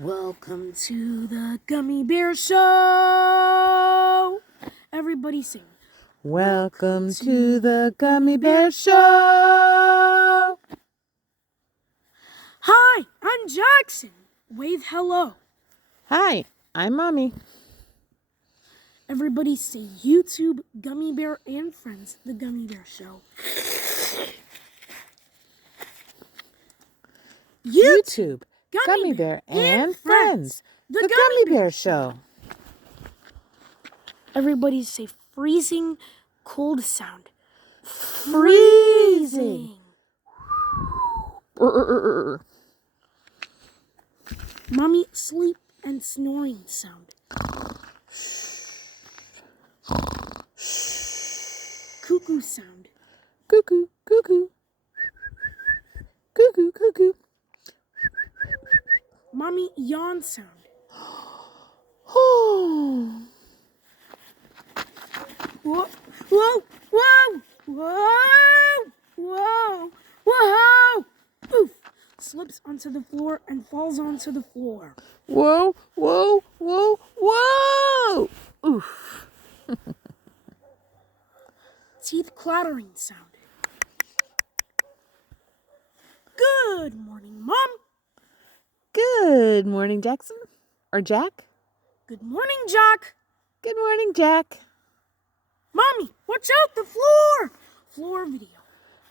Welcome to the Gummibär Show! Everybody sing. Welcome to the Gummibär Show! Hi, I'm Jackson. Wave hello. Hi, I'm Mommy. Everybody say YouTube, Gummibär, and Friends, the Gummibär Show. YouTube, Gummibär, and Friends, the Gummibär Show. Everybody say freezing cold sound. Freezing. Mommy sleep and snoring sound. Cuckoo sound. Cuckoo, cuckoo. Cuckoo, cuckoo. Mommy yawn sound. Oh. Whoa, whoa, whoa, whoa, whoa, whoa. Oof. Slips onto the floor and falls onto the floor. Whoa, whoa, whoa, whoa. Oof. Teeth clattering sound. Good morning, Mom. Good morning, Jackson. Or Jack. Good morning, Jack. Good morning, Jack. Mommy, watch out, the floor. Floor video.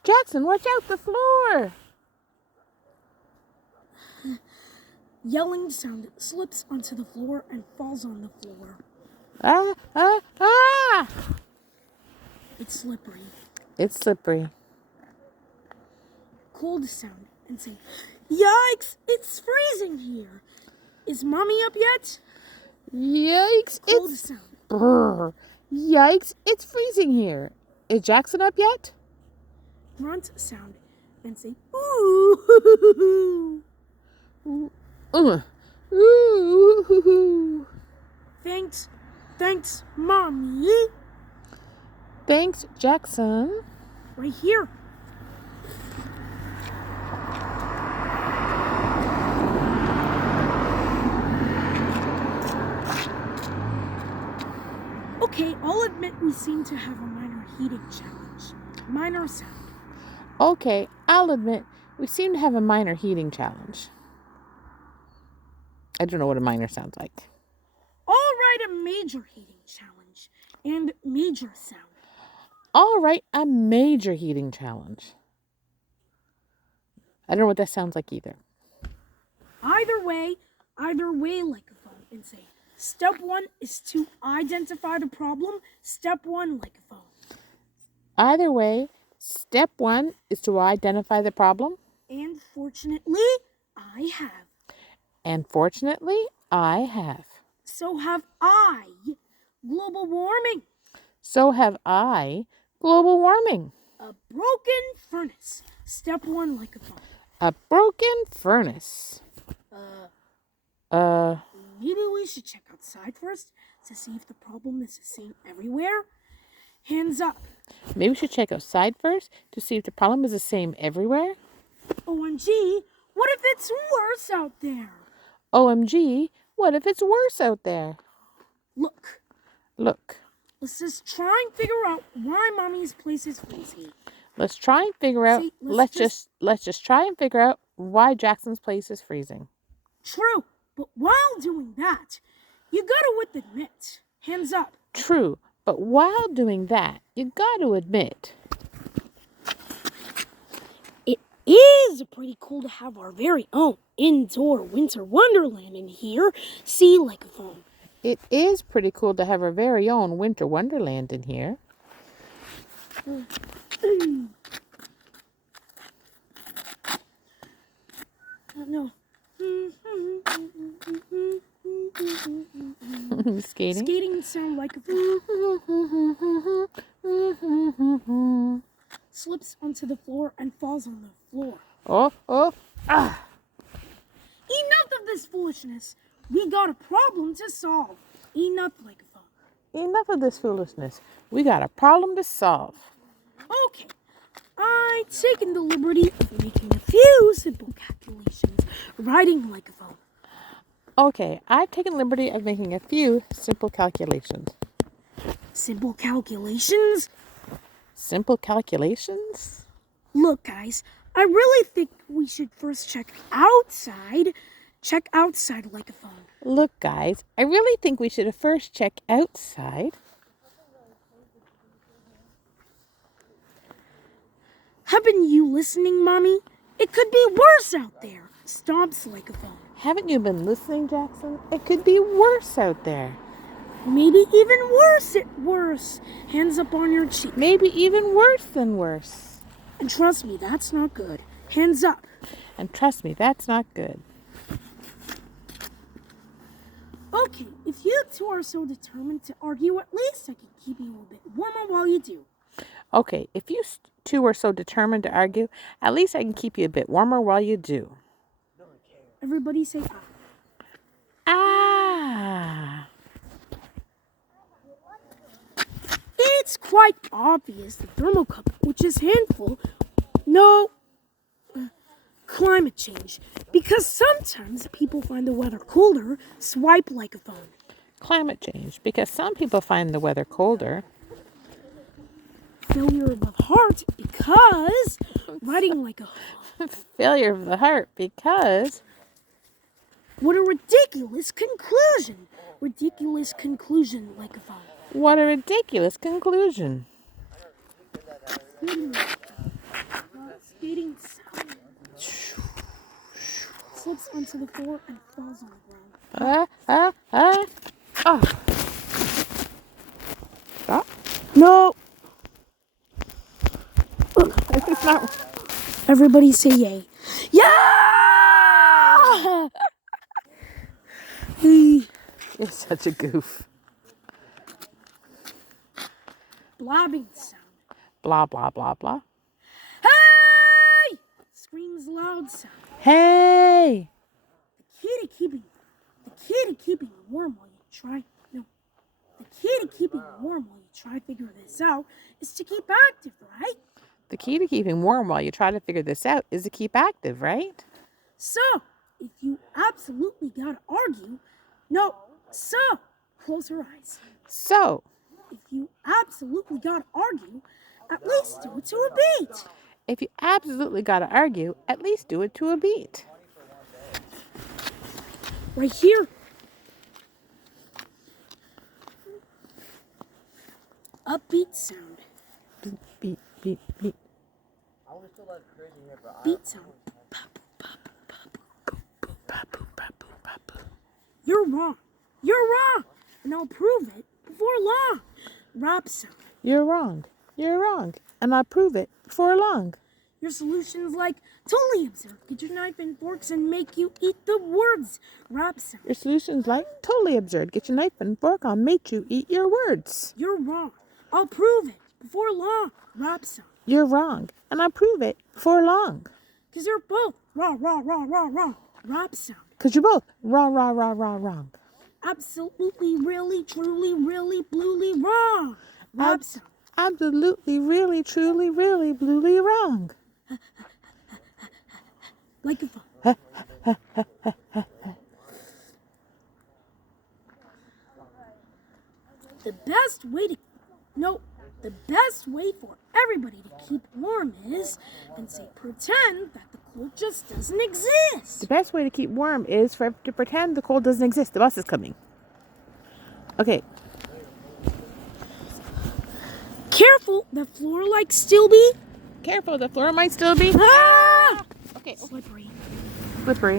Jackson, watch out the floor. Yelling sound slips onto the floor and falls on the floor. Ah, ah, ah. It's slippery. It's slippery. Cold sound and say, yikes, it's freezing here. Is Mommy up yet? Yikes, Cold it's... sound. Brr. Yikes, it's freezing here. Is Jackson up yet? Grunt sound and say, ooh. Ooh. Thanks, Mommy. Thanks, Jackson. Right here. Okay, I'll admit we seem to have a minor heating challenge. Minor sound. Okay, I'll admit, we seem to have a minor heating challenge. I don't know what a minor sounds like. All right, a major heating challenge and major sound. All right, a major heating challenge. I don't know what that sounds like either. Either way like a phone and say, step 1 is to identify the problem. Step 1 like a phone. Either way, step 1 is to identify the problem. And fortunately, I have. And fortunately, I have. So have I. Global warming. So have I. Global warming. A broken furnace. Step 1 like a phone. A broken furnace. Maybe we should check outside first to see if the problem is the same everywhere. Hands up. Maybe we should check outside first to see if the problem is the same everywhere. OMG, what if it's worse out there? OMG, what if it's worse out there? Look. Let's just try and figure out why Mommy's place is freezing. Let's try and figure out. See, let's just try and figure out why Jackson's place is freezing. True, but while doing that, you gotta admit. Hands up. True, but while doing that, you got to admit. It is pretty cool to have our very own indoor winter wonderland in here. See like a phone. It is pretty cool to have our very own winter wonderland in here. No. Skating? Skating sound like a phone. Slips onto the floor and falls on the floor. Ah! Enough of this foolishness. We got a problem to solve. Enough like a phone. Enough of this foolishness. We got a problem to solve. Okay. I've taken the liberty of making a few simple calculations, riding like a phone. Okay, I've taken liberty of making a few simple calculations. Simple calculations? Simple calculations? Look, guys, I really think we should first check outside. Check outside like a phone. Look, guys, I really think we should first check outside. Haven't you listening, Mommy? It could be worse out there. Stomps like a phone. Haven't you been listening, Jackson? It could be worse out there. Maybe even worse. Hands up on your cheek. Maybe even worse than worse. And trust me, that's not good. Hands up. And trust me, that's not good. Okay, if you two are so determined to argue, at least I can keep you a bit warmer while you do. Okay, if you two are so determined to argue, at least I can keep you a bit warmer while you do. Everybody say ah. Ah! It's quite obvious the thermocouple, which is handful, no climate change, because sometimes people find the weather colder, swipe like a phone. Climate change, because some people find the weather colder. Failure of the heart, because riding like a phone. Failure of the heart, because... What a ridiculous conclusion! Ridiculous conclusion like a phone. What a ridiculous conclusion. Skating sound. Slips onto the floor and falls on the ground. Oh. Stop. No! It's not... Everybody say yay. Yeah! You're such a goof. Blabbing sound. Blah, blah, blah, blah. Hey! Screams loud sound. Hey! The key to keeping warm while you try. No. The key to keeping warm while you try to figure this out is to keep active, right? The key to keeping warm while you try to figure this out is to keep active, right? So, if you absolutely gotta argue, close your eyes. So, If you absolutely gotta argue, at least do it to a beat. if you absolutely gotta argue, at least do it to a beat. Right here. Upbeat sound. Beat, beat, beat. Beat sound. You're wrong. You're wrong. And I'll prove it before long. Rap sound. You're wrong. You're wrong. And I'll prove it before long. Your solution's like totally absurd. Get your knife and forks and make you eat the words. Rap sound. Your solution's like totally absurd. Get your knife and fork, I'll make you eat your words. You're wrong. I'll prove it before long. Rap sound. You're wrong. And I'll prove it before long. Because you're both wrong. Rap sound. Because you're both wrong. Absolutely, really, truly, really, bluely wrong. Rap sound. Absolutely, really, truly, really, bluely wrong. Like a phone. The best way for everybody to keep warm is, and say pretend that the cold just doesn't exist. The best way to keep warm is to pretend the cold doesn't exist. The bus is coming. Okay. Careful, the floor like still be. Careful, the floor might still be. Ah! Okay. Slippery. Slippery.